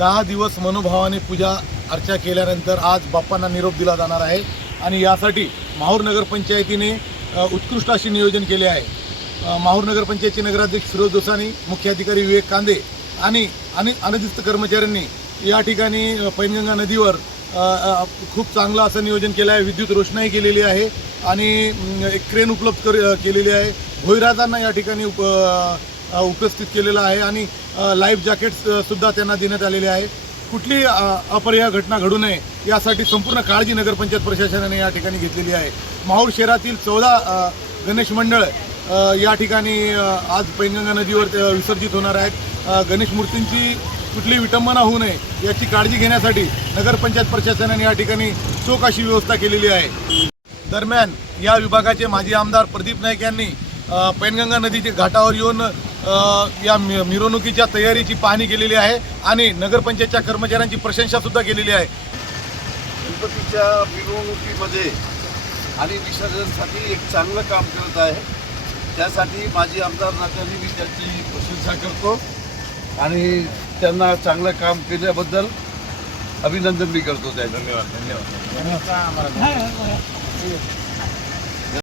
दहा दिवस मनोभावाने पूजा अर्चा केल्यानंतर आज बाप्पांना निरोप दिला जाणार आहे. आणि यासाठी माहूर नगरपंचायतीने उत्कृष्ट असे नियोजन केले आहे. माहूर नगरपंचायतचे नगराध्यक्ष फिरोज दोसानी मुख्याधिकारी विवेक कांदे आणि आणि अनधिस्त कर्मचाऱ्यांनी या ठिकाणी पैनगंगा नदीवर खूप चांगलं असं नियोजन केलं आहे. विद्युत रोषणाई केलेली आहे आणि एक क्रेन उपलब्ध कर केलेली आहे. भोईराजांना या ठिकाणी उप उपस्थित केलेलं आहे आणि लाईफ जॅकेट्स सुद्धा त्यांना देण्यात आलेले आहे. कुठली अ, अपरिहाय घटना घडू नये यासाठी संपूर्ण काळजी नगरपंचायत प्रशासनाने या ठिकाणी घेतलेली आहे. माहूर शहरातील चौदा गणेश मंडळ या ठिकाणी आज पैनगंगा नदीवर विसर्जित होणार आहेत. गणेश मूर्तींची कुठली विटंबना होऊ नये याची काळजी घेण्यासाठी नगरपंचायत प्रशासनाने या ठिकाणी चोख अशी व्यवस्था केलेली आहे. दरम्यान या विभागाचे माजी आमदार प्रदीप नाईक यांनी पैनगंगा नदीच्या घाटावर येऊन या मि- मिरवणुकीच्या तयारीची पाहणी केलेली आहे आणि नगरपंचायतच्या कर्मचाऱ्यांची प्रशंसा सुद्धा केलेली आहे. गणपतीच्या मिरवणुकीमध्ये आणि विसर्जनासाठी एक चांगलं काम करत आहे. त्यासाठी माझी आमदार नात्याने मी त्यांची प्रशंसा करतो आणि त्यांना चांगलं काम केल्याबद्दल अभिनंदन मी करतो त्या धन्यवाद. धन्यवाद.